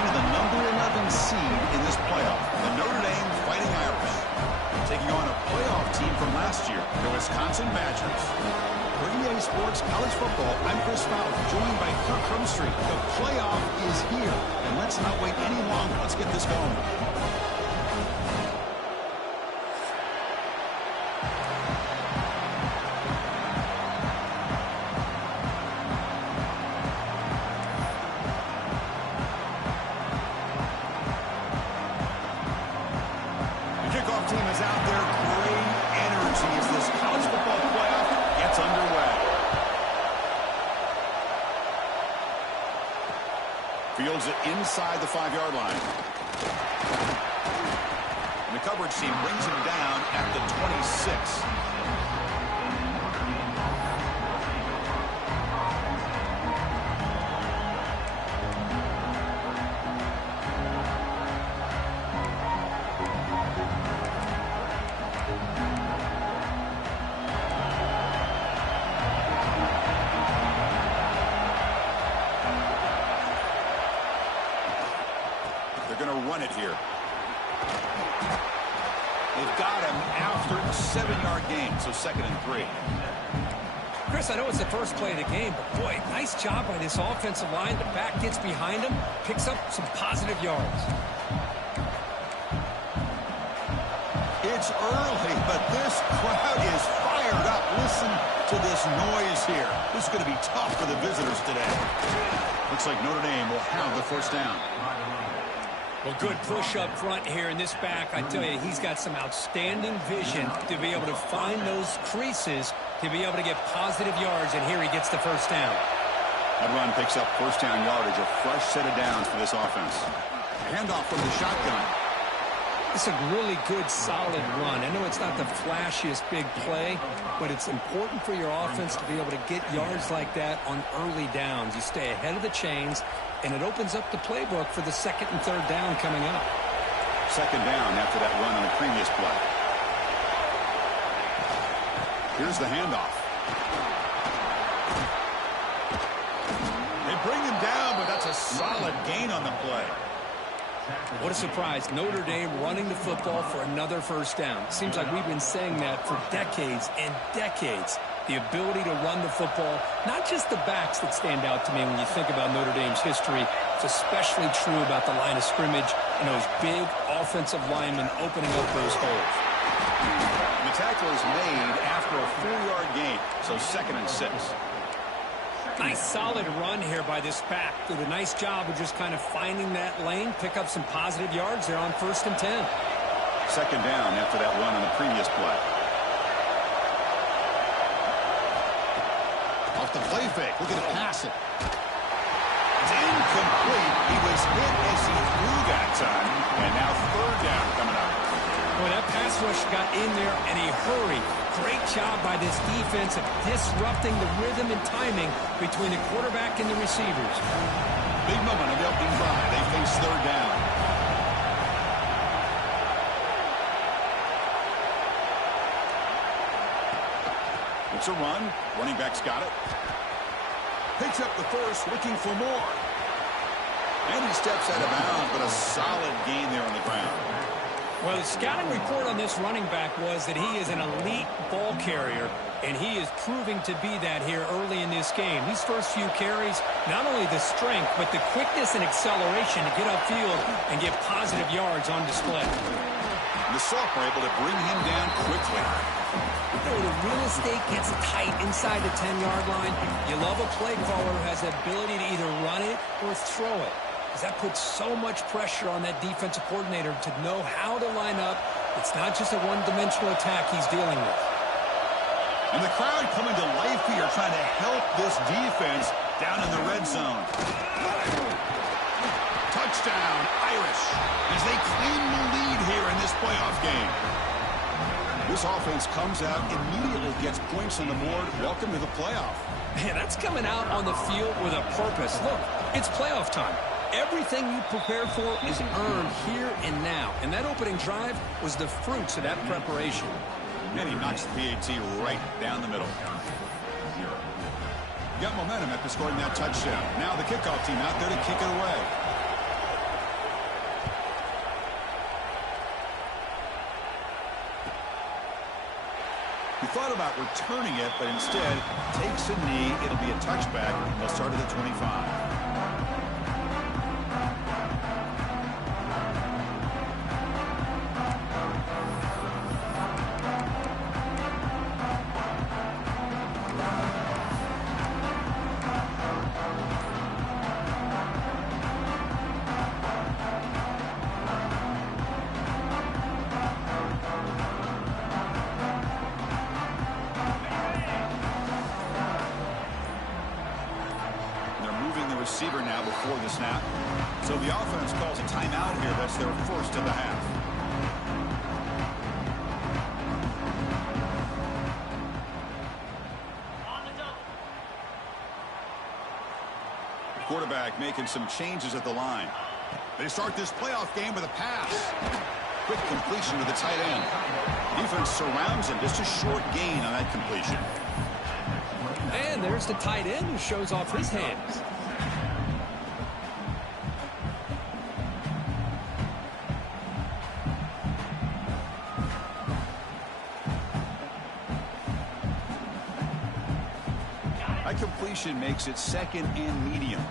see the number 11 seed in this playoff, the Notre Dame Fighting Irish, taking on a playoff team from last year, the Wisconsin Badgers. For EA Sports College Football, I'm Chris Fowler, joined by Kirk Crumstreet. The playoff is here, and let's not wait any longer. Let's get this going. Team is out there. Great energy as this college football playoff gets underway. Fields it inside the 5-yard line. And the coverage team brings him down at the 26. They're going to run it here. They've got him after a 7-yard gain, so 2nd and 3. Chris, I know it's the first play of the game, but boy, nice job by this offensive line. The back gets behind him, picks up some positive yards. It's early, but this crowd is fired up. Listen to this noise here. This is going to be tough for the visitors today. Looks like Notre Dame will have the first down. Well, good push up front here in this back. I tell you, he's got some outstanding vision to be able to find those creases, to be able to get positive yards, and here he gets the first down. That run picks up first down yardage, a fresh set of downs for this offense. Handoff from the shotgun. It's a really good, solid run. I know it's not the flashiest big play, but it's important for your offense to be able to get yards like that on early downs. You stay ahead of the chains, and it opens up the playbook for the 2nd and 3rd down coming up. 2nd down after that run on the previous play. Here's the handoff. They bring him down, but that's a solid gain on the play. What a surprise. Notre Dame running the football for another first down. Seems like we've been saying that for decades and decades. The ability to run the football, not just the backs that stand out to me when you think about Notre Dame's history. It's especially true about the line of scrimmage and those big offensive linemen opening up those holes. The tackle is made after a 4-yard gain, so 2nd and 6. Nice solid run here by this back. Did a nice job of just kind of finding that lane, pick up some positive yards there on 1st and 10. 2nd down after that run on the previous play. Off the play fake, look at it pass it. It's incomplete. He was hit as he threw that time, and now 3rd down coming up. Boy, that pass rush got in there in a hurry. Great job by this defense of disrupting the rhythm and timing between the quarterback and the receivers. Big moment of the opening drive. They face 3rd down. It's a run. Running back's got it. Picks up the first, looking for more. And he steps out of bounds, but a solid gain there on the ground. Well, the scouting report on this running back was that he is an elite ball carrier, and he is proving to be that here early in this game. These first few carries, not only the strength, but the quickness and acceleration to get upfield and get positive yards on display. The sophomore able to bring him down quickly. You know, the real estate gets tight inside the 10-yard line. You love a play caller who has the ability to either run it or throw it, because that puts so much pressure on that defensive coordinator to know how to line up. It's not just a one-dimensional attack he's dealing with. And the crowd coming to life here, trying to help this defense down in the red zone. Touchdown, Irish, as they claim the lead here in this playoff game. This offense comes out, immediately gets points on the board. Welcome to the playoff. Man, that's coming out on the field with a purpose. Look, it's playoff time. Everything you prepare for is earned here and now. And that opening drive was the fruits of that preparation. And he knocks the PAT right down the middle. Got momentum after scoring that touchdown. Now the kickoff team out there to kick it away. He thought about returning it, but instead takes a knee. It'll be a touchback. They'll start at the 25. Receiver now before the snap. So the offense calls a timeout here. That's their first of the half. The quarterback making some changes at the line. They start this playoff game with a pass. Quick completion to the tight end. Defense surrounds him. Just a short gain on that completion. And there's the tight end who shows off his hands. Completion makes it second and medium.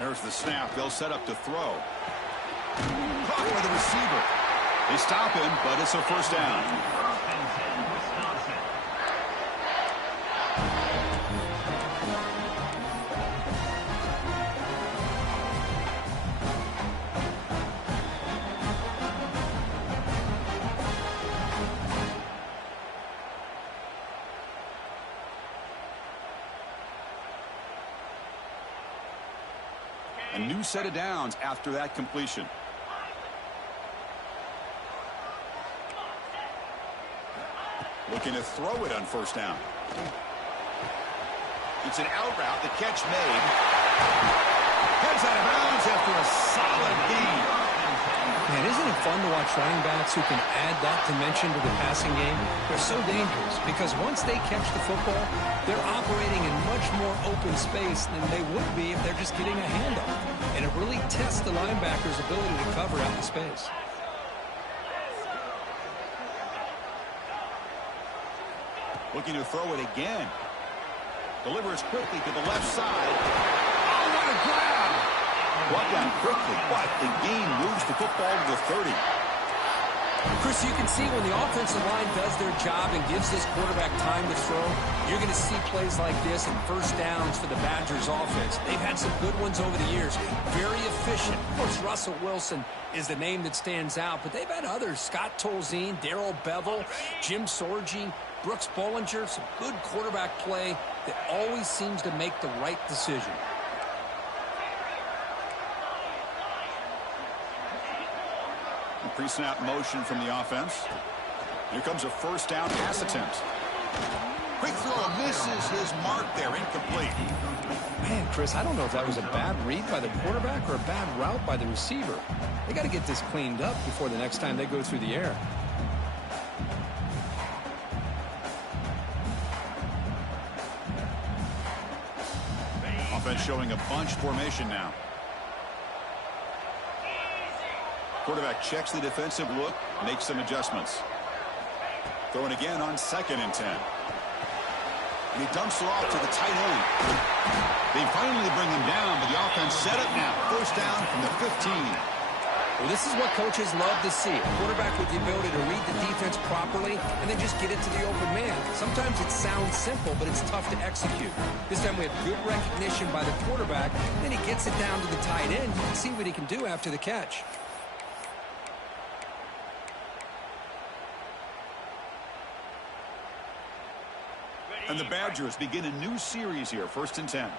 There's the snap. They'll set up to throw. Caught by the receiver. They stop him, but it's a first down. A new set of downs after that completion. Looking to throw it on first down. It's an out route. The catch made. Heads out of bounds after a solid gain. Man, isn't it fun to watch running backs who can add that dimension to the passing game? They're so dangerous because once they catch the football, they're operating in much more open space than they would be if they're just getting a handoff. And it really tests the linebacker's ability to cover out the space. Looking to throw it again. Delivers quickly to the left side. Oh, what a grab! Brought down quickly, but the gain moves the football to the 30. Chris, you can see when the offensive line does their job and gives this quarterback time to throw, you're going to see plays like this and first downs for the Badgers offense. They've had some good ones over the years. Very efficient. Of course, Russell Wilson is the name that stands out, but they've had others. Scott Tolzien, Darrell Bevel, Jim Sorgi, Brooks Bollinger. Some good quarterback play that always seems to make the right decision. Pre-snap motion from the offense. Here comes a first down pass attempt. Quick throw misses his mark there, incomplete. Man, Chris, I don't know if that was a bad read by the quarterback or a bad route by the receiver. They got to get this cleaned up before the next time they go through the air. Offense showing a bunch formation now. Quarterback checks the defensive look, makes some adjustments. Throwing again on 2nd and 10. And he dumps it off to the tight end. They finally bring him down, but the offense set up now. First down from the 15. Well, this is what coaches love to see. A quarterback with the ability to read the defense properly and then just get it to the open man. Sometimes it sounds simple, but it's tough to execute. This time we have good recognition by the quarterback. Then he gets it down to the tight end. You can see what he can do after the catch. And the Badgers begin a new series here, 1st and 10.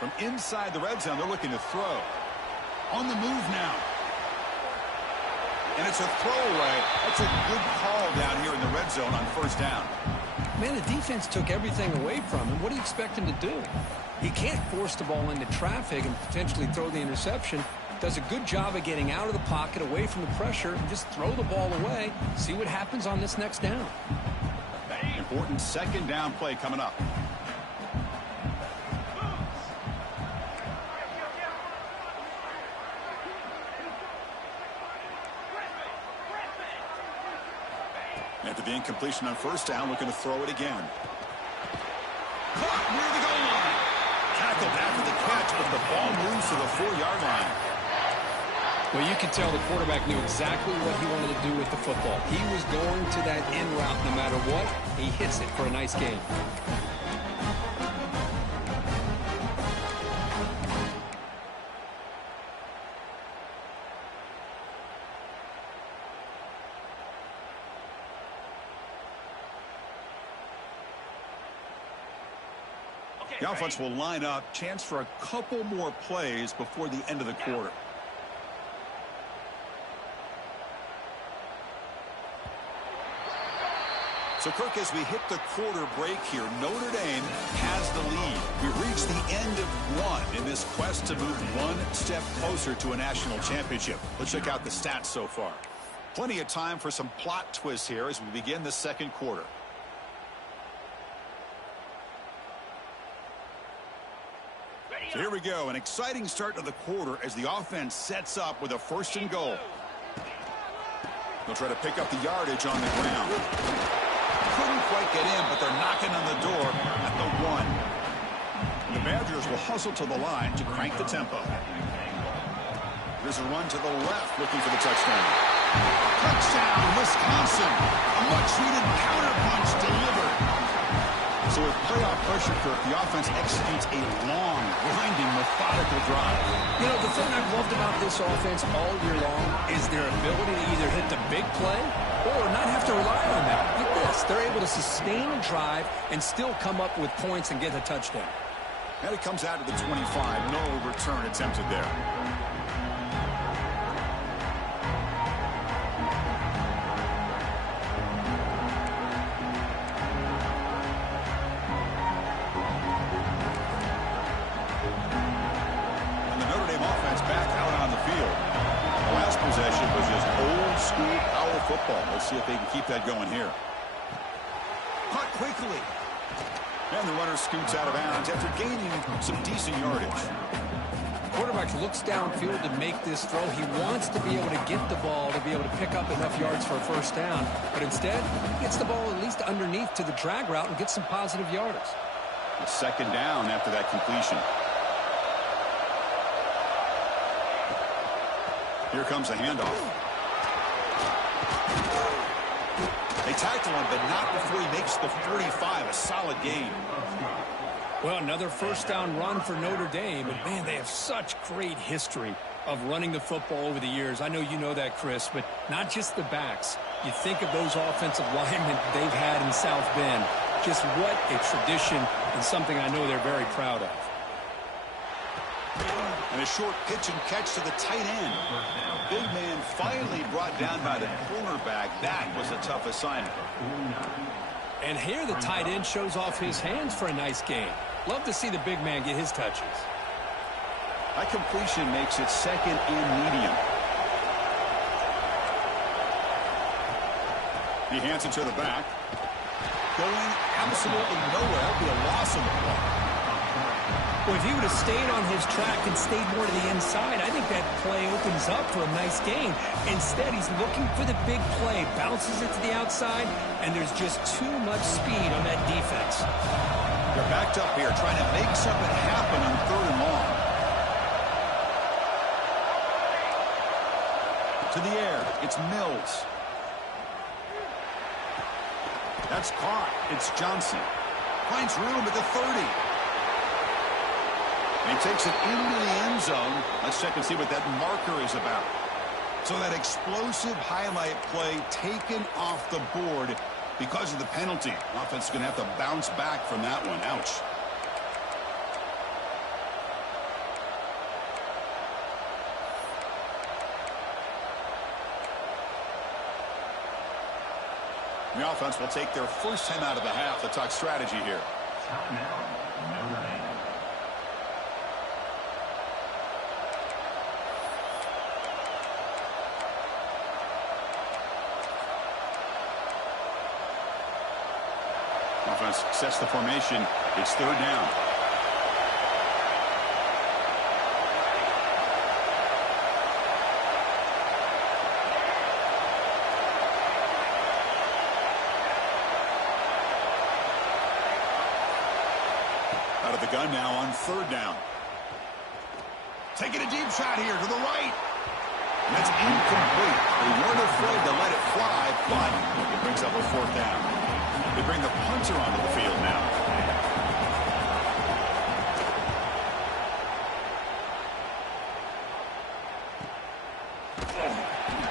From inside the red zone, they're looking to throw. On the move now. And it's a throwaway. That's a good call down here in the red zone on first down. Man, the defense took everything away from him. What do you expect him to do? He can't force the ball into traffic and potentially throw the interception. Does a good job of getting out of the pocket, away from the pressure, and just throw the ball away. See what happens on this next down. Important 2nd down play coming up. After the incompletion on first down, looking to throw it again. Caught near the goal line. Tackled after the catch, but the ball moves to the 4-yard line. Well, you can tell the quarterback knew exactly what he wanted to do with the football. He was going to that in route no matter what. He hits it for a nice gain. The offense will line up. Chance for a couple more plays before the end of the quarter. So, Kirk, as we hit the quarter break here, Notre Dame has the lead. We've reached the end of one in this quest to move one step closer to a national championship. Let's check out the stats so far. Plenty of time for some plot twists here as we begin the second quarter. So here we go, an exciting start to the quarter as the offense sets up with a 1st and goal. They'll try to pick up the yardage on the ground. Couldn't quite get in, but they're knocking on the door at the 1. And the Badgers will hustle to the line to crank the tempo. There's a run to the left looking for the touchdown. Touchdown, Wisconsin. A much-needed counterpunch delivered. So with playoff pressure, Kirk, the offense executes a long, grinding, methodical drive. You know, the thing I've loved about this offense all year long is their ability to either hit the big play or not have to rely on that. Look at this. They're able to sustain a drive and still come up with points and get a touchdown. And it comes out to the 25. No return attempted there. Football. Let's see if they can keep that going here. Caught quickly. And the runner scoots out of bounds after gaining some decent yardage. Quarterback looks downfield to make this throw. He wants to be able to get the ball to be able to pick up enough yards for a 1st down. But instead, he gets the ball at least underneath to the drag route and gets some positive yardage. It's 2nd down after that completion. Here comes the handoff. They tackle him, but not before he makes the 45. A solid gain. Well, another 1st down run for Notre Dame. And, man, they have such great history of running the football over the years. I know you know that, Chris, but not just the backs. You think of those offensive linemen they've had in South Bend. Just what a tradition and something I know they're very proud of. And a short pitch and catch to the tight end. Big man finally brought down by the cornerback. That was a tough assignment. And here the tight end shows off his hands for a nice gain. Love to see the big man get his touches. That completion makes it 2nd and medium. He hands it to the back. Going absolutely nowhere. That'll be a loss of the ball. Well, if he would have stayed on his track and stayed more to the inside, I think that play opens up for a nice gain. Instead, he's looking for the big play, bounces it to the outside, and there's just too much speed on that defense. They're backed up here, trying to make something happen on 3rd and long. To the air, it's Mills. That's caught. It's Johnson. Finds room at the 30. And he takes it into the end zone. Let's check and see what that marker is about. So that explosive highlight play taken off the board because of the penalty. Offense is going to have to bounce back from that one. Ouch. The offense will take their 1st time out of the half to talk strategy here. Offense sets the formation. It's 3rd down. gun now on third down. Taking a deep shot here to the right. And that's incomplete. They weren't afraid to let it fly, but it brings up a fourth down. They bring the punter onto the field now.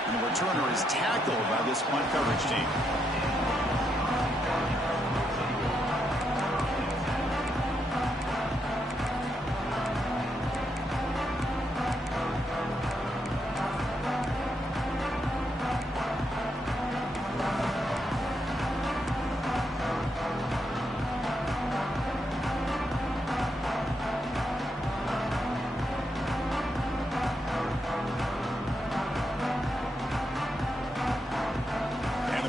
And the returner is tackled by this punt coverage team.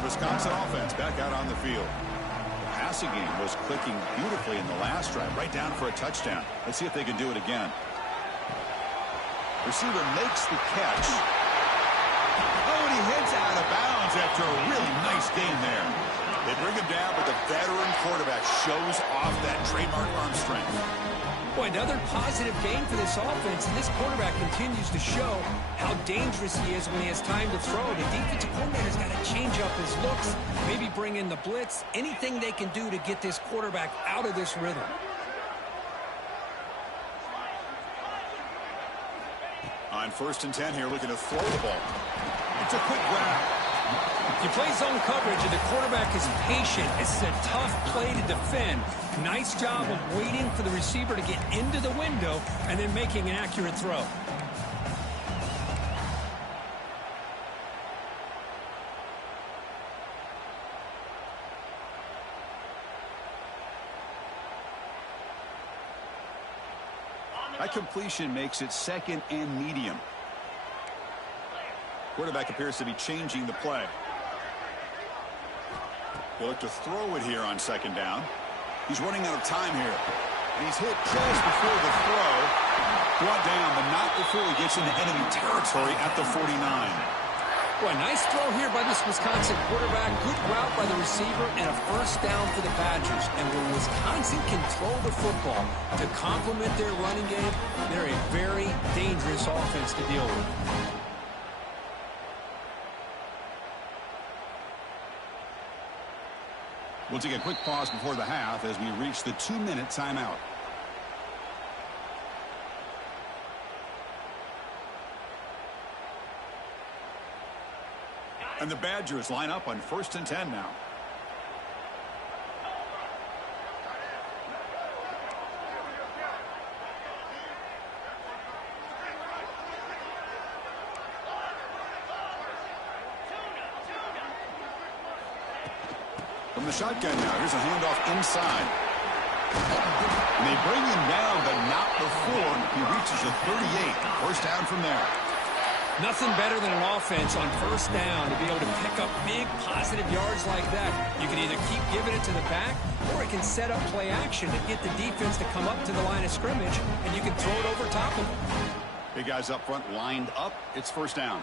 Wisconsin offense back out on the field. The passing game was clicking beautifully in the last drive, right down for a touchdown. Let's see if they can do it again. Receiver makes the catch. Oh, and he heads out of bounds after a really nice game there. They bring him down, but the veteran quarterback shows off that trademark arm strength. Boy, another positive game for this offense, and this quarterback continues to show how dangerous he is when he has time to throw. The defensive coordinator's got to change up his looks, maybe bring in the blitz, anything they can do to get this quarterback out of this rhythm. On 1st and 10 here, looking to throw the ball. It's a quick grab. You play zone coverage and the quarterback is patient. It's a tough play to defend. Nice job of waiting for the receiver to get into the window and then making an accurate throw. That completion makes it 2nd and medium. Quarterback appears to be changing the play. They'll look to throw it here on 2nd down. He's running out of time here. And he's hit just before the throw. Brought down, but not before he gets into enemy territory at the 49. Boy, nice throw here by this Wisconsin quarterback. Good route by the receiver and a 1st down for the Badgers. And when Wisconsin can throw the football to complement their running game, they're a very dangerous offense to deal with. We'll take a quick pause before the half as we reach the 2-minute timeout. And the Badgers line up on 1st and 10 now. From the shotgun now, here's a handoff inside. And they bring him down, but not before he reaches the 38. 1st down from there. Nothing better than an offense on 1st down to be able to pick up big positive yards like that. You can either keep giving it to the back, or it can set up play action to get the defense to come up to the line of scrimmage, and you can throw it over top of them. Big guys up front lined up. It's 1st down.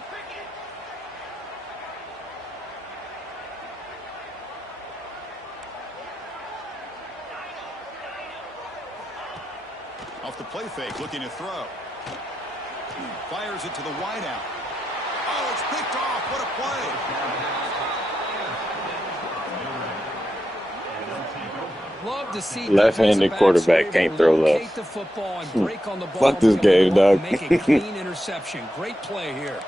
Off the play fake, looking to throw. Fires it to the wideout. Oh, it's picked off. What a play. Love to see left-handed quarterback can't throw left. The football and break on the ball. Fuck this game, dog. Make a clean interception. Great play here.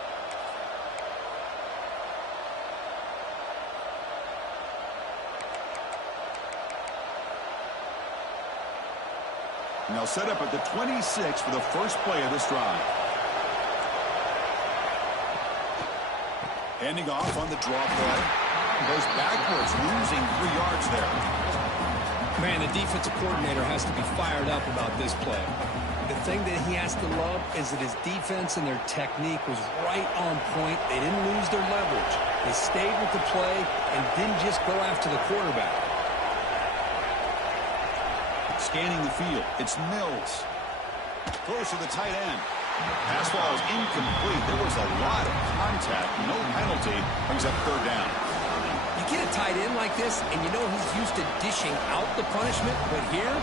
And they'll set up at the 26 for the first play of this drive. Handing off on the draw play. Goes backwards, losing 3 yards there. Man, the defensive coordinator has to be fired up about this play. The thing that he has to love is that his defense and their technique was right on point. They didn't lose their leverage. They stayed with the play and didn't just go after the quarterback. Scanning the field, it's Mills. Throws to the tight end. Pass ball is incomplete. There was a lot of contact. No penalty. Brings up 3rd down. You get a tight end like this, and you know he's used to dishing out the punishment, but here,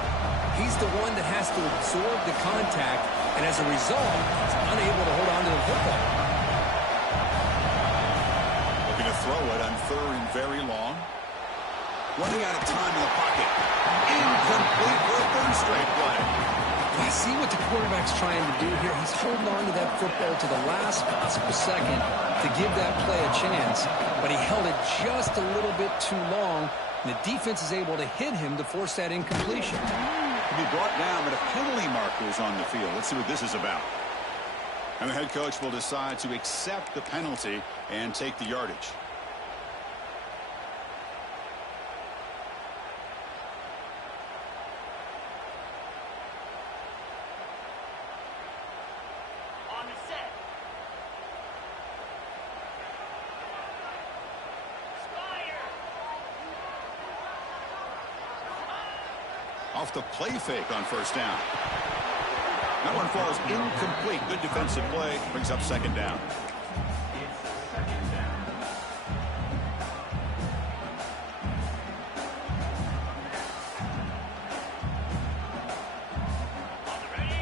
He's the one that has to absorb the contact, and as a result, he's unable to hold on to the football. Looking to throw it on 3rd and very long. Running out of time in the pocket. Incomplete for a 3rd straight play. I see what the quarterback's trying to do here. He's holding on to that football to the last possible second to give that play a chance, but he held it just a little bit too long, and the defense is able to hit him to force that incompletion. To be brought down, but a penalty marker is on the field. Let's see what this is about. And the head coach will decide to accept the penalty and take the yardage. Off the play fake on 1st down. That one falls incomplete. Good defensive play. Brings up 2nd down.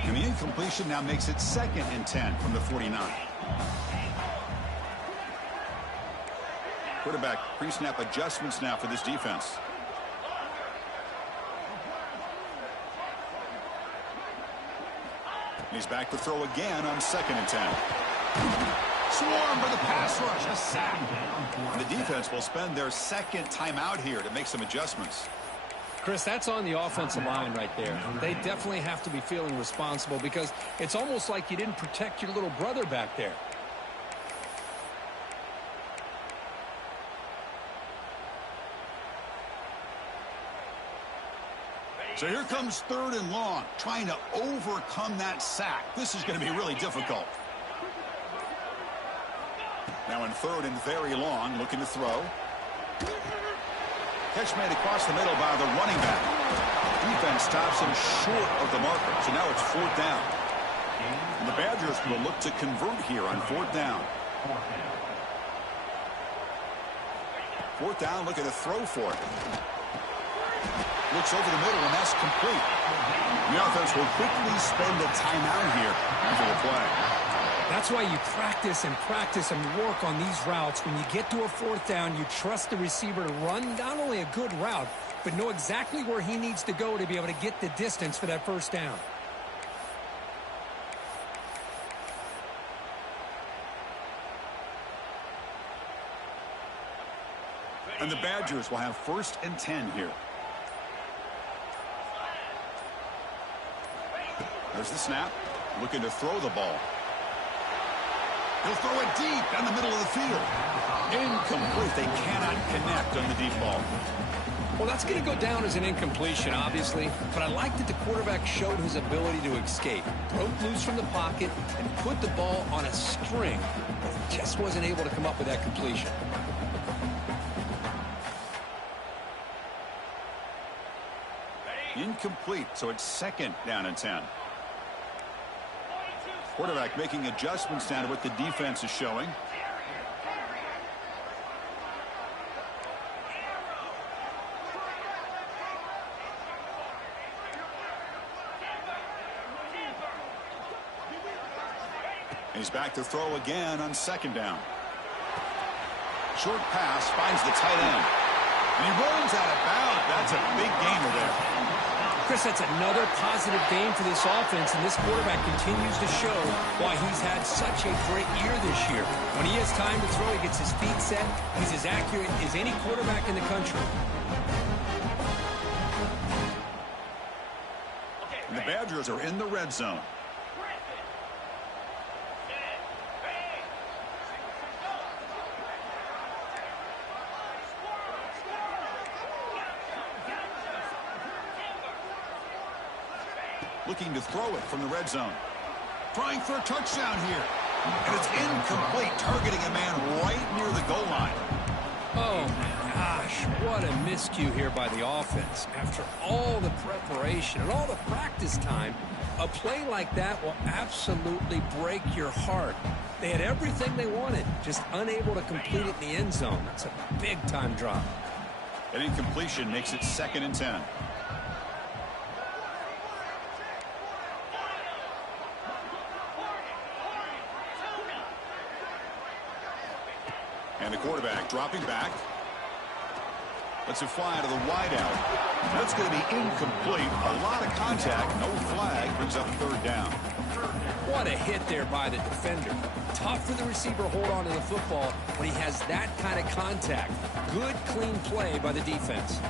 And the incompletion now makes it 2nd and 10 from the 49. Quarterback pre-snap adjustments now for this defense. He's back to throw again on 2nd and 10. Swarm by the pass rush. A sack. And the defense will spend their 2nd timeout here to make some adjustments. Chris, that's on the offensive line right there. They definitely have to be feeling responsible because it's almost like you didn't protect your little brother back there. So here comes 3rd and long, trying to overcome that sack. This is going to be really difficult. Now in 3rd and very long, looking to throw. Catch made across the middle by the running back. Defense stops him short of the marker, so now it's 4th down. And the Badgers will look to convert here on 4th down. 4th down, looking to throw for it. Looks over the middle, and that's complete. The offense will quickly spend a timeout here after the play. That's why you practice and work on these routes. When you get to a 4th down, you trust the receiver to run not only a good route, but know exactly where he needs to go to be able to get the distance for that 1st down. And the Badgers will have 1st and 10 here. There's the snap. Looking to throw the ball. He'll throw it deep down the middle of the field. Incomplete. They cannot connect on the deep ball. Well, that's going to go down as an incompletion, obviously, but I like that the quarterback showed his ability to escape. Broke loose from the pocket and put the ball on a string. But just wasn't able to come up with that completion. Incomplete, so it's 2nd down and 10. Quarterback making adjustments down to what the defense is showing. And he's back to throw again on 2nd down. Short pass finds the tight end. And he runs out of bounds. That's a big gainer there. Chris, that's another positive game for this offense, and this quarterback continues to show why he's had such a great year this year. When he has time to throw, he gets his feet set. He's as accurate as any quarterback in the country. And the Badgers are in the red zone. Looking to throw it from the red zone. Trying for a touchdown here. And it's incomplete, targeting a man right near the goal line. Oh, my gosh. What a miscue here by the offense. After all the preparation and all the practice time, a play like that will absolutely break your heart. They had everything they wanted, just unable to complete it in the end zone. It's a big-time drop. An incompletion makes it 2nd and 10. And the quarterback dropping back. Lets it fly to the wideout. That's going to be incomplete. A lot of contact. No flag. Brings up third down. What a hit there by the defender. Tough for the receiver to hold on to the football when he has that kind of contact. Good, clean play by the defense.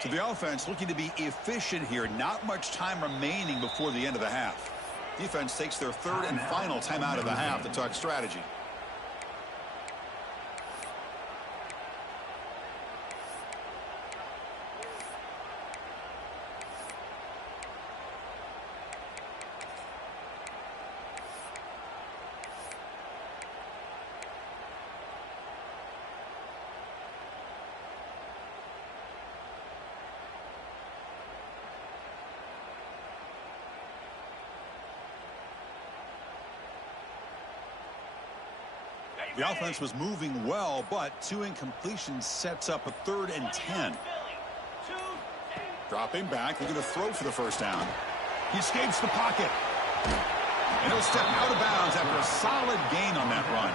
So the offense looking to be efficient here. Not much time remaining before the end of the half. Defense takes their third and final timeout of the half to talk strategy. The offense was moving well, but 2 incompletions sets up a 3rd and 10. Dropping back, looking to throw for the first down. He escapes the pocket. And he'll step out of bounds after a solid gain on that run.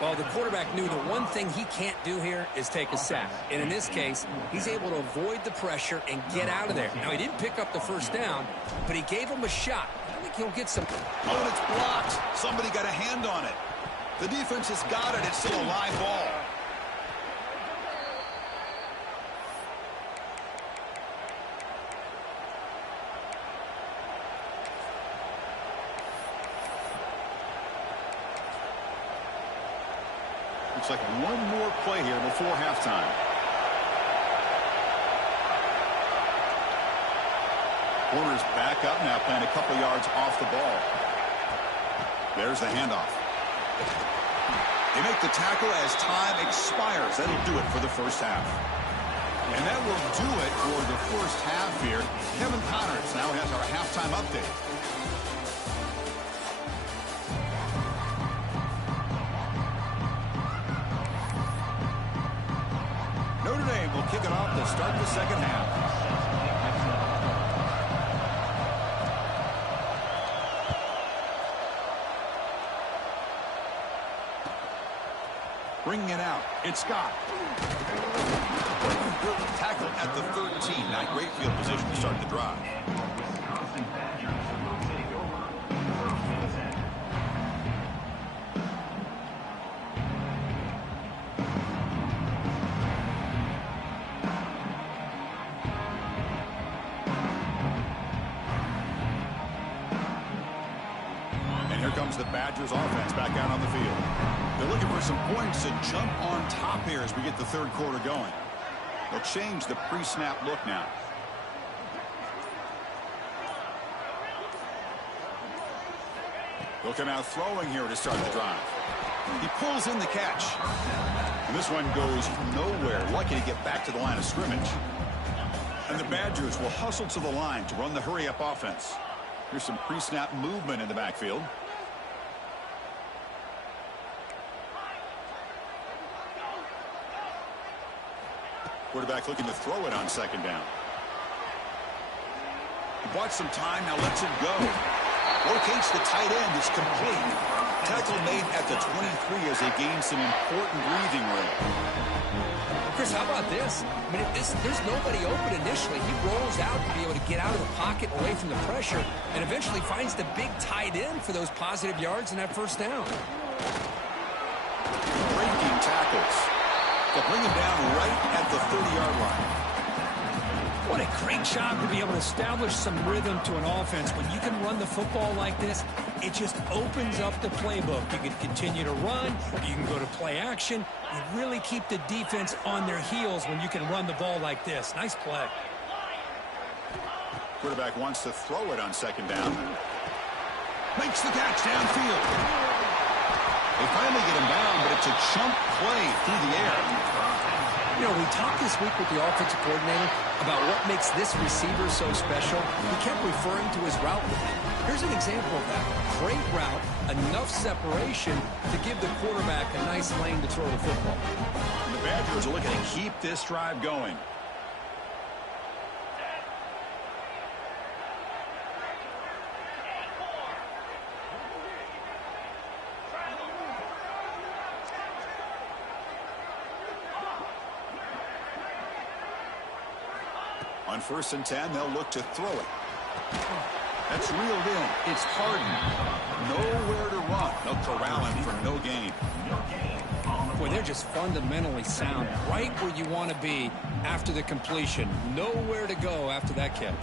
Well, the quarterback knew the one thing he can't do here is take a sack. And in this case, he's able to avoid the pressure and get out of there. Now, he didn't pick up the first down, but he gave him a shot. I think he'll get some. Oh, and it's blocked. Somebody got a hand on it. The defense has got it. It's still a live ball. Looks like one more play here before halftime. Corner's back up now, playing a couple yards off the ball. There's the handoff. They make the tackle as time expires. That'll do it for the first half. And that will do it for the first half here. Kevin Connors now has our halftime update. Notre Dame will kick it off to start the second half. Bringing it out, it's Scott. Tackle at the 13. Not great field position to start the drive. And here comes the Badgers offense back out on the field. They're looking for some points to jump on top here as we get the third quarter going. They'll change the pre-snap look now. They'll come out throwing here to start the drive. He pulls in the catch. And this one goes nowhere. Lucky to get back to the line of scrimmage. And the Badgers will hustle to the line to run the hurry-up offense. Here's some pre-snap movement in the backfield. Quarterback looking to throw it on second down. He bought some time, now lets it go. Locates the tight end, it's complete. Tackle made at the 23 as they gain some important breathing room. Chris, how about this? I mean, there's nobody open initially. He rolls out to be able to get out of the pocket away from the pressure and eventually finds the big tight end for those positive yards and that first down. Breaking tackles. They'll bring him down right at the 30-yard line. What a great job to be able to establish some rhythm to an offense. When you can run the football like this, it just opens up the playbook. You can continue to run. You can go to play action. You really keep the defense on their heels when you can run the ball like this. Nice play. Quarterback wants to throw it on second down. Makes the catch downfield. They finally get him down, but it's a chunk play through the air. You know, we talked this week with the offensive coordinator about what makes this receiver so special. He kept referring to his route movement. Here's an example of that. Great route, enough separation to give the quarterback a nice lane to throw the football. And the Badgers are looking to keep this drive going. On 1st and 10, they'll look to throw it. That's reeled in. It's Harden. Nowhere to run. They'll corral him for no gain. Boy, they're just fundamentally sound. Right where you want to be after the completion. Nowhere to go after that catch.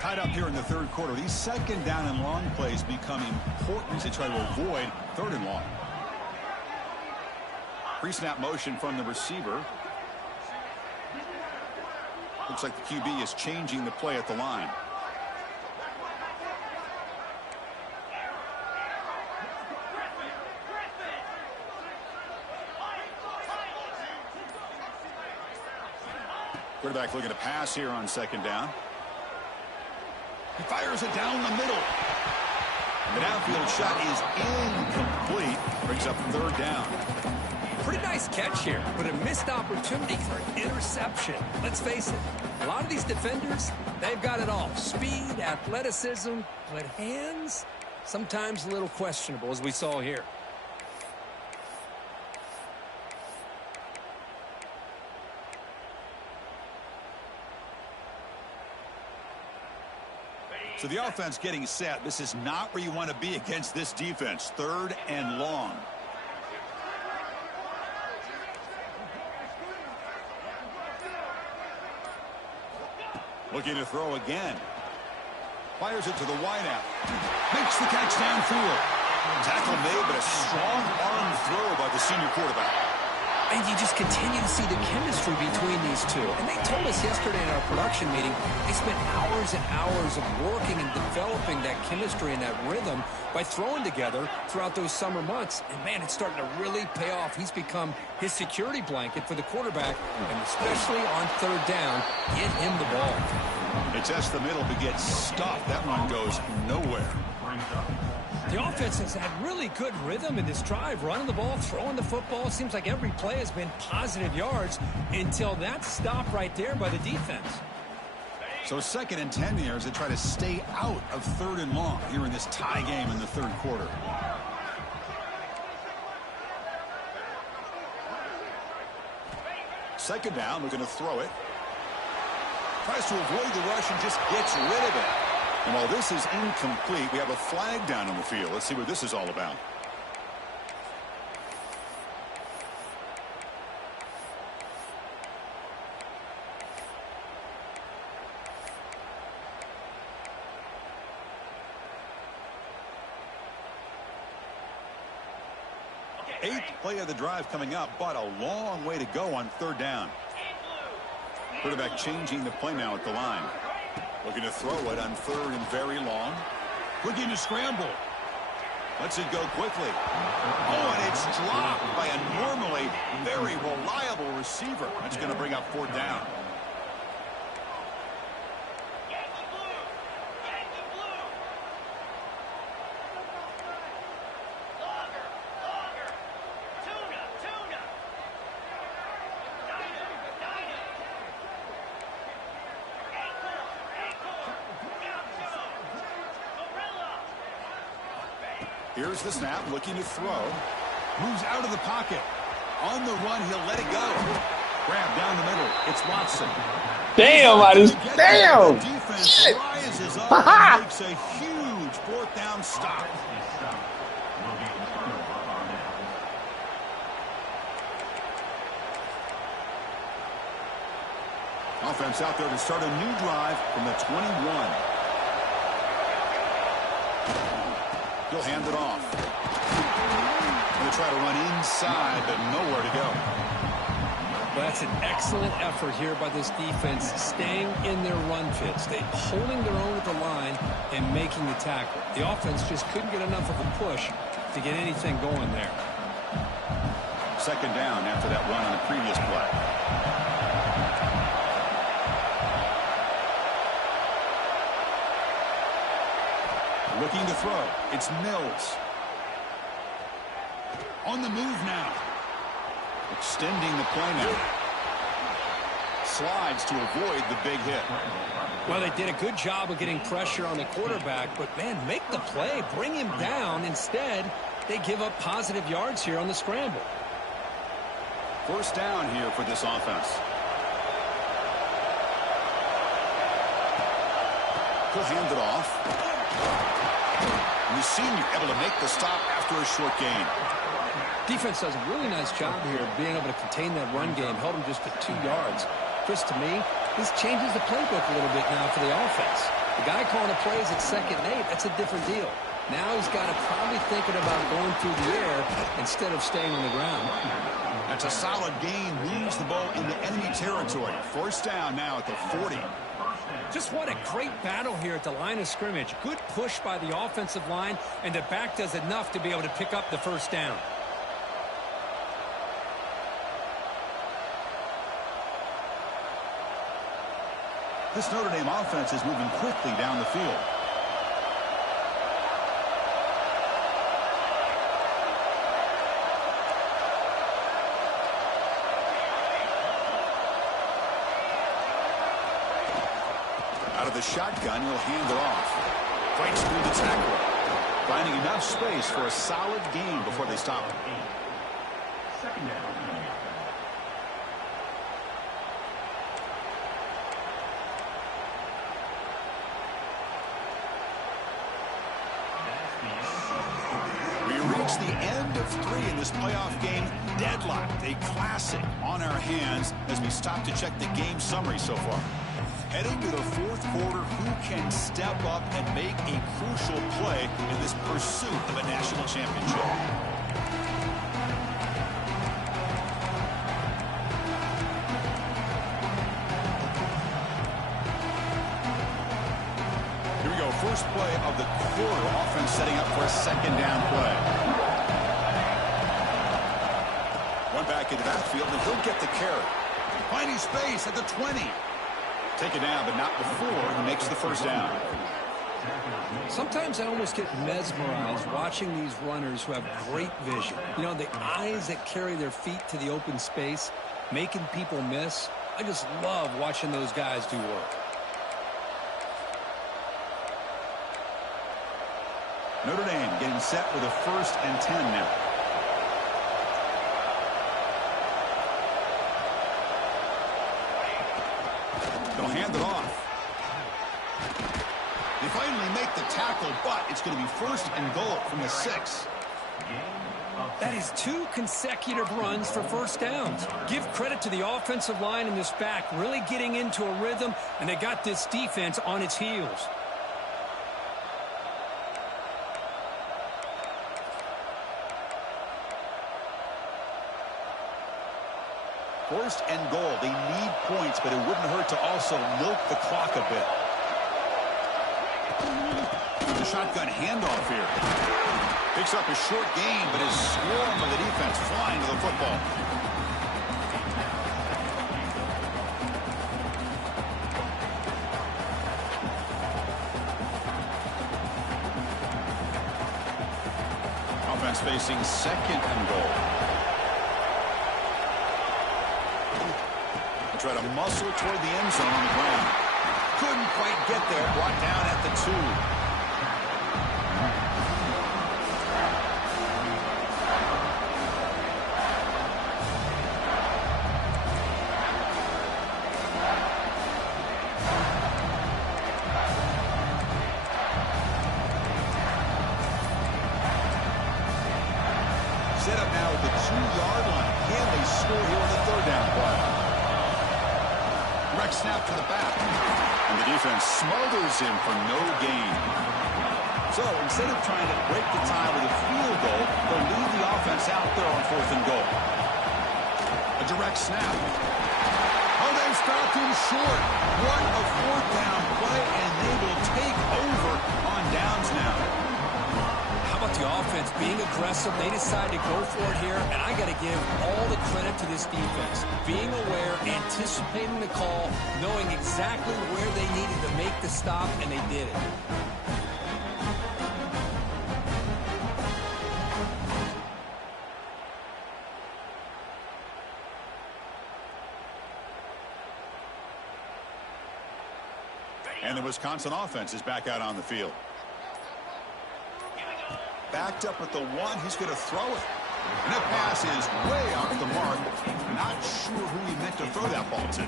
Tied up here in the 3rd quarter. These 2nd down and long plays become important to try to avoid 3rd and long. Pre-snap motion from the receiver. Looks like the QB is changing the play at the line. Quarterback looking to pass here on 2nd down. He fires it down the middle. The downfield shot is incomplete. Brings up 3rd down. Pretty nice catch here, but a missed opportunity for an interception. Let's face it, a lot of these defenders, they've got it all. Speed, athleticism, but hands, sometimes a little questionable, as we saw here. So the offense getting set. This is not where you want to be against this defense. 3rd and long. Looking to throw again. Fires it to the wideout. Makes the catch downfield. Tackle made, but a strong arm throw by the senior quarterback. And you just continue to see the chemistry between these two. And they told us yesterday in our production meeting, they spent hours and hours of working and developing that chemistry and that rhythm by throwing together throughout those summer months. And, man, it's starting to really pay off. He's become his security blanket for the quarterback, and especially on 3rd down, get him the ball. They test the middle but get stuffed. That one goes nowhere. The offense has had really good rhythm in this drive, running the ball, throwing the football. It seems like every play has been positive yards until that stop right there by the defense. So 2nd and 10 here as they try to stay out of 3rd and long here in this tie game in the 3rd quarter. Second down, looking to throw it. Tries to avoid the rush and just gets rid of it. And while this is incomplete, we have a flag down on the field. Let's see what this is all about. Eighth play of the drive coming up, but a long way to go on 3rd down. Quarterback changing the play now at the line. Looking to throw it on 3rd and very long. Looking to scramble. Lets it go quickly. Oh, and it's dropped by a normally very reliable receiver. That's going to bring up 4th down. Here's the snap, looking to throw. Moves out of the pocket. On the run, he'll let it go. Grab down the middle. It's Watson. Damn, I just damn. The defense rises up and makes a huge 4th down stop. Offense out there to start a new drive from the 21. He'll hand it off. Going to try to run inside, but nowhere to go. Well, that's an excellent effort here by this defense, staying in their run fits. They holding their own at the line and making the tackle. The offense just couldn't get enough of a push to get anything going there. 2nd down after that run on the previous play. Looking to throw. It's Mills. On the move now. Extending the play now. Slides to avoid the big hit. Well, they did a good job of getting pressure on the quarterback, but, man, make the play. Bring him down. Instead, They give up positive yards here on the scramble. First down here for this offense. He'll hand it off. And the senior able to make the stop after a short gain. Defense does a really nice job here of being able to contain that run game, held him just to 2 yards. Chris, to me, this changes the playbook a little bit now for the offense. The guy calling the plays at 2nd and 8, that's a different deal. Now he's got to probably thinking about going through the air instead of staying on the ground. That's a solid gain. Moves the ball into enemy territory. First down now at the 40. Just what a great battle here at the line of scrimmage. Good push by the offensive line, and the back does enough to be able to pick up the first down. This Notre Dame offense is moving quickly down the field. Out of the shotgun, he'll hand it off. Fights through the tackle. Finding enough space for a solid gain before they stop him. Second down. The end of 3 in this playoff game. Deadlocked, a classic on our hands as we stop to check the game summary so far. Heading to the 4th quarter, who can step up and make a crucial play in this pursuit of a national championship? Here we go, first play of the quarter. Offense setting up for a 2nd down play. Back into that field, and he'll get the carry. Finding space at the 20. Take it down, but not before he makes the first down. Sometimes I almost get mesmerized watching these runners who have great vision. You know, the eyes that carry their feet to the open space, making people miss. I just love watching those guys do work. Notre Dame getting set with a 1st and 10 now. They'll hand it off. They finally make the tackle, but it's going to be 1st and goal from the 6. That is 2 consecutive runs for first downs. Give credit to the offensive line and this back really getting into a rhythm, and they got this defense on its heels. First and goal. They need points, but it wouldn't hurt to also milk the clock a bit. The shotgun handoff here. Picks up a short gain, but is swarmed by the defense flying to the football. Offense facing 2nd and goal. Try to muscle toward the end zone on the ground. Couldn't quite get there. Brought down at the 2. Set up now at the 2-yard line. Can they score here on the 3rd down play? Snap to the back, and the defense smothers him for no gain. So instead of trying to break the tie with a field goal, they'll leave the offense out there on 4th and goal. A direct snap. Oh, they stopped him short. What a 4th down play, and they will take over on downs now. How about the offense being aggressive? They decide to go for it here, and I got to give all the credit to this defense. Being aware, anticipating the call, knowing exactly where they needed to make the stop, and they did it. And the Wisconsin offense is back out on the field. backed up at the 1. He's going to throw it. And that pass is way off the mark. Not sure who he meant to throw that ball to.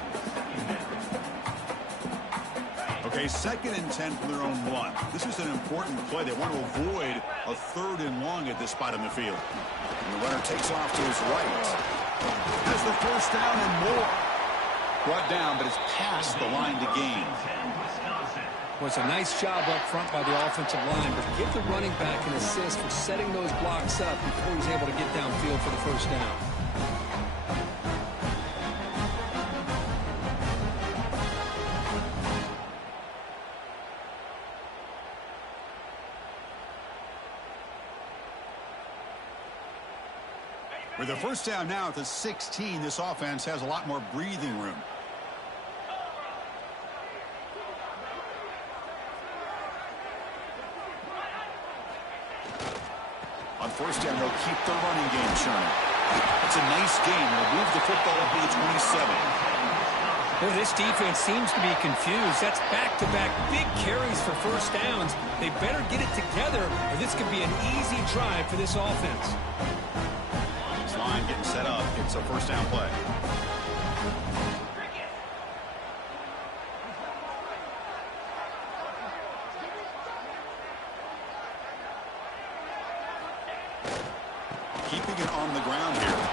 Okay, 2nd and 10 from their own 1. This is an important play. They want to avoid a 3rd and long at this spot in the field. And the runner takes off to his right. Has the first down and more. Brought down, but it's past the line to gain. Well, it's a nice job up front by the offensive line, but give the running back an assist for setting those blocks up before he's able to get downfield for the first down. With the first down now at the 16, this offense has a lot more breathing room. On first down, they'll keep the running game churning. It's a nice game. They'll move the football up to the 27. Well, this defense seems to be confused. That's back-to-back big carries for first downs. They better get it together, or this could be an easy drive for this offense. This line getting set up. It's a first down play. Keeping it on the ground here.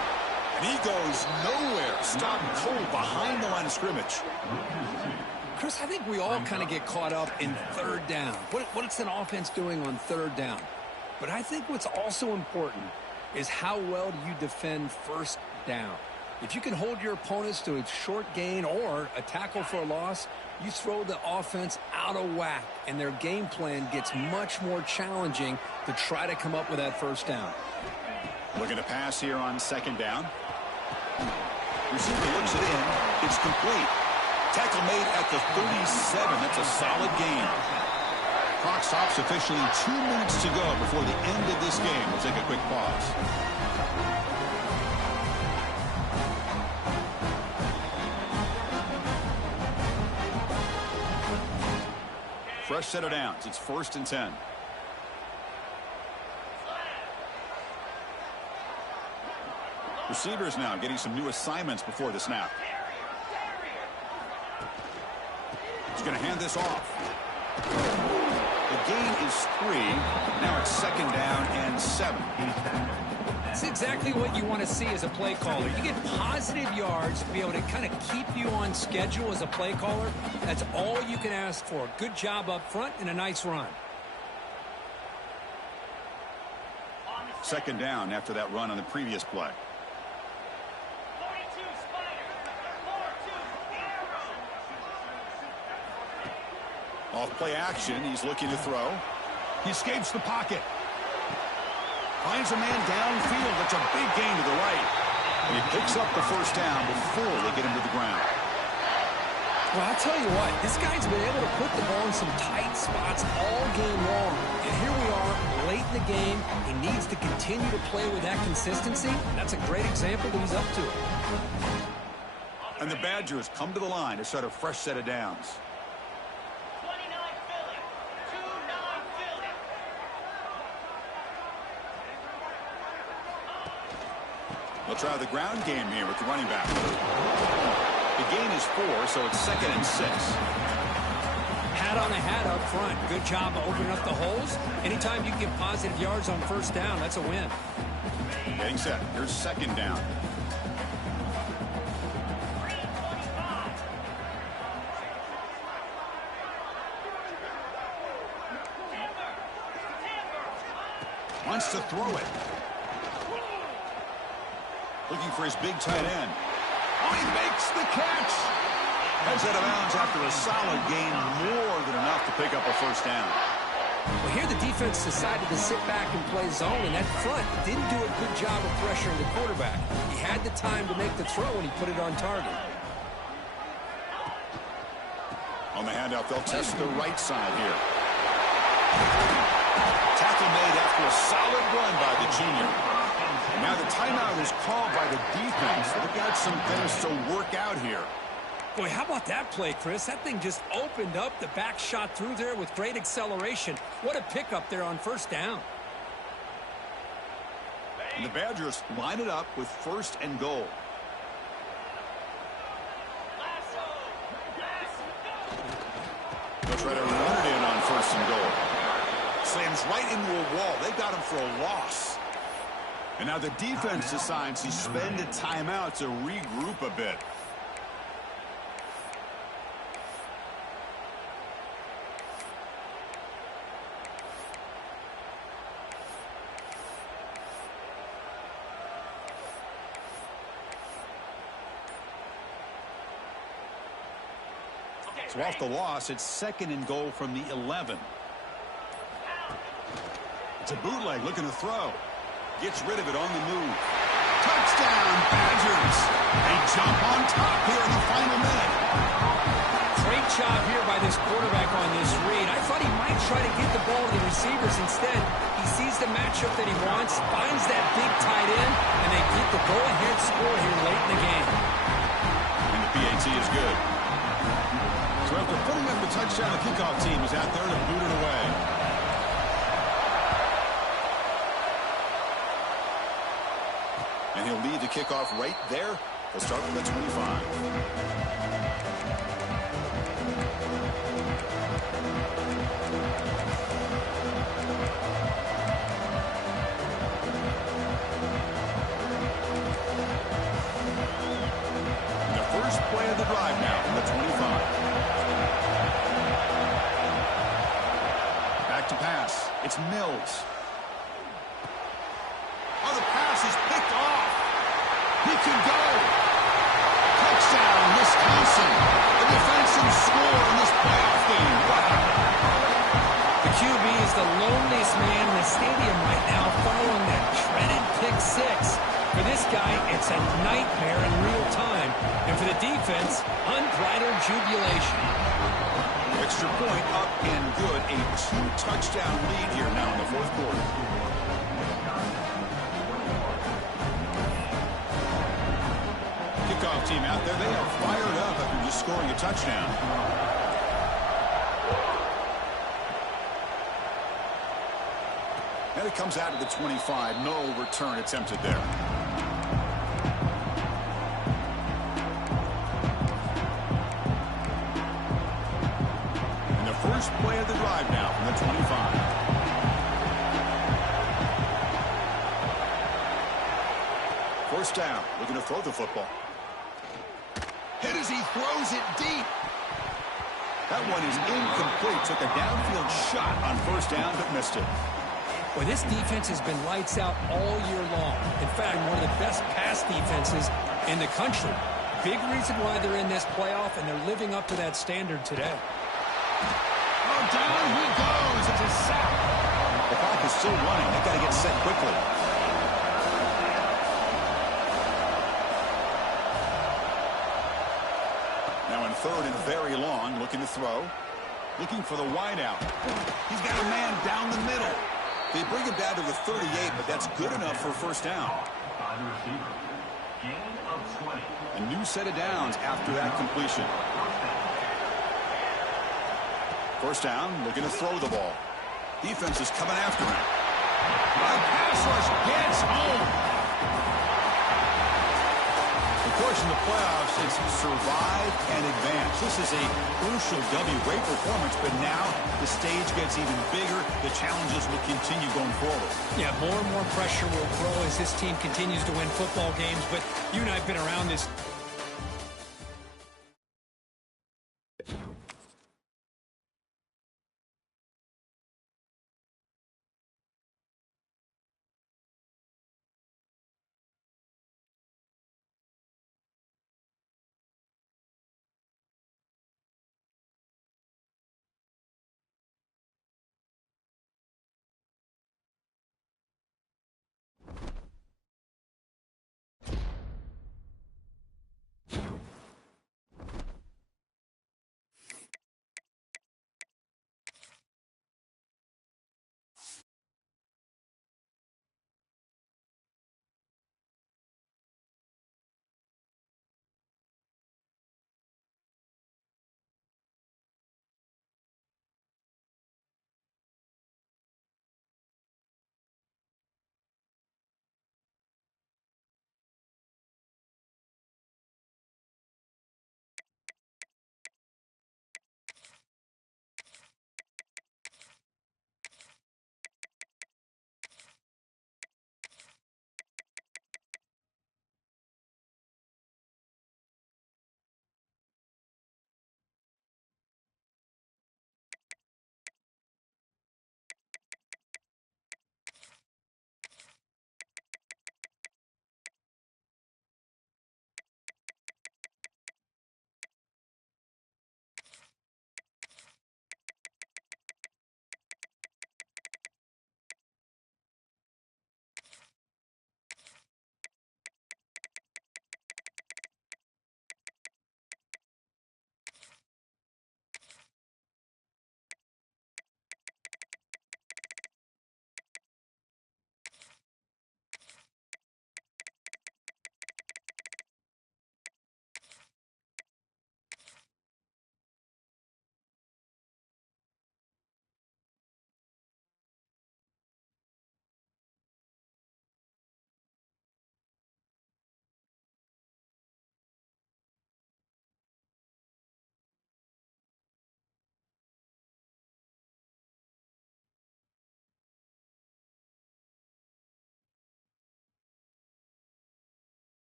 And he goes nowhere. Stopped cold behind the line of scrimmage. Chris, I think we all kind of get caught up in 3rd down. What's an offense doing on 3rd down? But I think what's also important is how well do you defend first down. If you can hold your opponents to a short gain or a tackle for a loss, you throw the offense out of whack, and their game plan gets much more challenging to try to come up with that first down. Looking to pass here on 2nd down. Receiver looks it in. It's complete. Tackle made at the 37. That's a solid gain. Clock stops officially. 2 minutes to go before the end of this game. We'll take a quick pause. Fresh set of downs. It's 1st and 10. Receivers now getting some new assignments before the snap. He's going to hand this off. The gain is 3. Now it's 2nd down and 7. That's exactly what you want to see as a play caller. You get positive yards to be able to kind of keep you on schedule as a play caller. That's all you can ask for. Good job up front and a nice run. 2nd down after that run on the previous play. Off play action. He's looking to throw. He escapes the pocket. Finds a man downfield. That's a big gain to the right. And he picks up the first down before they get him to the ground. Well, I'll tell you what. This guy's been able to put the ball in some tight spots all game long. And here we are late in the game. He needs to continue to play with that consistency. That's a great example that he's up to it. And the Badgers come to the line to start a fresh set of downs. They'll try the ground game here with the running back. The gain is 4, so it's 2nd and 6. Hat on a hat up front. Good job of opening up the holes. Anytime you can get positive yards on first down, that's a win. Getting set. Here's 2nd down. Wants to throw it. Looking for his big tight end. Oh, he makes the catch. Heads out of bounds after a solid gain, more than enough to pick up a first down. Well, here the defense decided to sit back and play zone, and that front didn't do a good job of pressuring the quarterback. He had the time to make the throw, and he put it on target. On the handoff, they'll test the right side here. Tackle made after a solid run by the junior. Now the timeout is called by the defense. They've got some things to work out here. Boy, how about that play, Chris? That thing just opened up. The back shot through there with great acceleration. What a pickup there on first down. And the Badgers line it up with 1st and goal. They'll try to run it in on 1st and goal. Slams right into a wall. They got him for a loss. And now the defense decides to spend a timeout to regroup a bit. So off the loss, it's 2nd and goal from the 11. It's a bootleg looking to throw. Gets rid of it on the move. Touchdown, Badgers. They jump on top here in the final minute. Great job here by this quarterback on this read. I thought he might try to get the ball to the receivers. Instead, he sees the matchup that he wants, finds that big tight end, and they get the go-ahead score here late in the game. And the PAT is good. So after putting up the touchdown, the kickoff team is out there to boot it away. And he'll lead the kickoff right there. They'll start from the 25. Play of the drive now from the 25. Back to pass. It's Mills. Oh, the pass is picked off. He can go. Touchdown, Wisconsin. The defensive score in this playoff game. Wow. The QB is the loneliest man in the stadium right now following that dreaded pick 6. For this guy, it's a nightmare in real time. And for the defense, unbridled jubilation. Extra point up and good. A 2-touchdown lead here now in the 4th quarter. Kickoff team out there. They are fired up after just scoring a touchdown. And it comes out to the 25. No return attempted there. First play of the drive now from the 25. First down, looking to throw the football. Hit as he throws it deep. That one is incomplete. Took a downfield shot on 1st down, but missed it. Well, this defense has been lights out all year long. In fact, one of the best pass defenses in the country. Big reason why they're in this playoff, and they're living up to that standard today. Oh, down he goes. It's a sack. The clock is still running. They've got to get set quickly. Now in 3rd and very long, looking to throw. Looking for the wideout. He's got a man down the middle. They bring him down to the 38, but that's good enough for 1st down. A new set of downs after that completion. 1st down, looking to throw the ball. Defense is coming after him. The pass rush gets home. Of course, in the playoffs, it's survive and advance. This is a crucial W. Great performance, but now the stage gets even bigger. The challenges will continue going forward. Yeah, more and more pressure will grow as this team continues to win football games, but you and I have been around this.